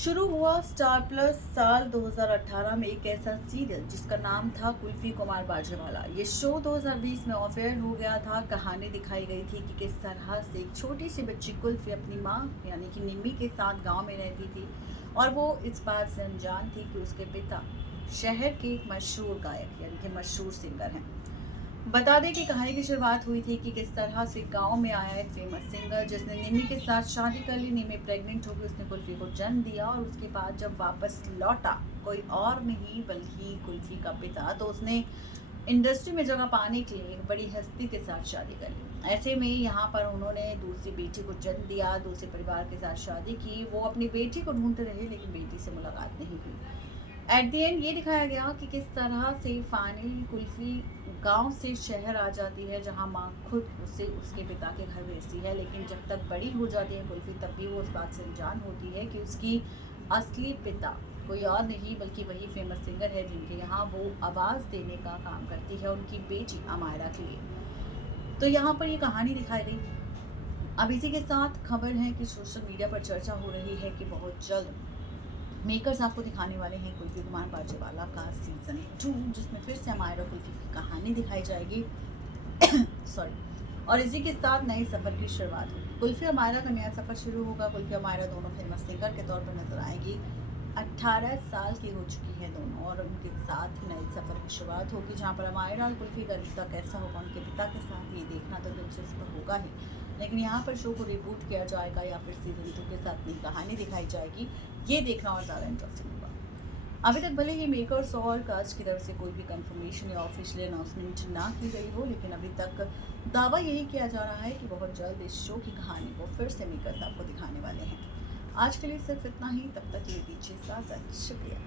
शुरू हुआ star plus साल 2018 में एक ऐसा सीरियल जिसका नाम था कुल्फी कुमार बाजेवाला। ये शो 2020 में ऑफ एयर हो गया था। कहानी दिखाई गई थी कि किस तरह से एक छोटी सी बच्ची कुल्फी अपनी माँ यानी कि निम्मी के साथ गांव में रहती थी और वो इस बात से अनजान थी कि उसके पिता शहर के एक मशहूर गायक यानी कि मशहूर सिंगर हैं। बता दें कि कहानी की शुरुआत हुई थी कि किस तरह से गांव में आया एक फेमस सिंगर जिसने निम्मी के साथ शादी कर ली। निम्मी प्रेग्नेंट होकर उसने कुल्फी को जन्म दिया और उसके बाद जब वापस लौटा कोई और नहीं बल्कि कुल्फी का पिता, तो उसने इंडस्ट्री में जगह पाने के लिए एक बड़ी हस्ती के साथ शादी कर ली। ऐसे में यहाँ पर उन्होंने दूसरी बेटी को जन्म दिया, दूसरे परिवार के साथ शादी की। वो अपनी बेटी को ढूंढते रहे लेकिन बेटी से मुलाकात नहीं हुई। एट द एंड ये दिखाया गया कि किस तरह से फाइनली कुल्फी गांव से शहर आ जाती है जहां माँ खुद उसे उसके पिता के घर भेजती है। लेकिन जब तक बड़ी हो जाती है कुल्फी तब भी वो उस बात से अनजान होती है कि उसकी असली पिता कोई और नहीं बल्कि वही फेमस सिंगर है जिनके यहाँ वो आवाज़ देने का काम करती है उनकी बेटी अमायरा के लिए। तो यहाँ पर ये कहानी दिखाई गई। अब इसी के साथ खबर है कि सोशल मीडिया पर चर्चा हो रही है कि बहुत जल्द मेकर्स आपको दिखाने वाले हैं कुल्फी कुमार बाजेवाला का सीजन 2, जिसमें फिर से अमायरा कुल्फी की कहानी दिखाई जाएगी। सॉरी। और इसी के साथ नए सफ़र की शुरुआत होगी। कुल्फी अमायरा का नया सफ़र शुरू होगा। कुल्फी अमायरा दोनों फेमस सिंगर के तौर पर नजर आएगी। 18 साल की हो चुकी है दोनों और उनके साथ नए सफ़र की शुरुआत होगी जहाँ पर अमायरा और कुल्फी का रिश्ता कैसा होगा उनके पिता के साथ, ये देखना तो दिलचस्प होगा ही। लेकिन यहाँ पर शो को रिबूट किया जाएगा या फिर सीजन 2 के साथ नई कहानी दिखाई जाएगी, ये देखना और ज़्यादा इंटरेस्टिंग होगा। अभी तक भले ही मेकर्स और कास्ट की तरफ से कोई भी कंफर्मेशन या ऑफिशियल अनाउंसमेंट ना की गई हो, लेकिन अभी तक दावा यही किया जा रहा है कि बहुत जल्द इस शो की कहानी को फिर से मेकर्स आपको दिखाने वाले हैं। आज के लिए सिर्फ इतना ही, तब तक ये दीजिए इजाज़त। शुक्रिया।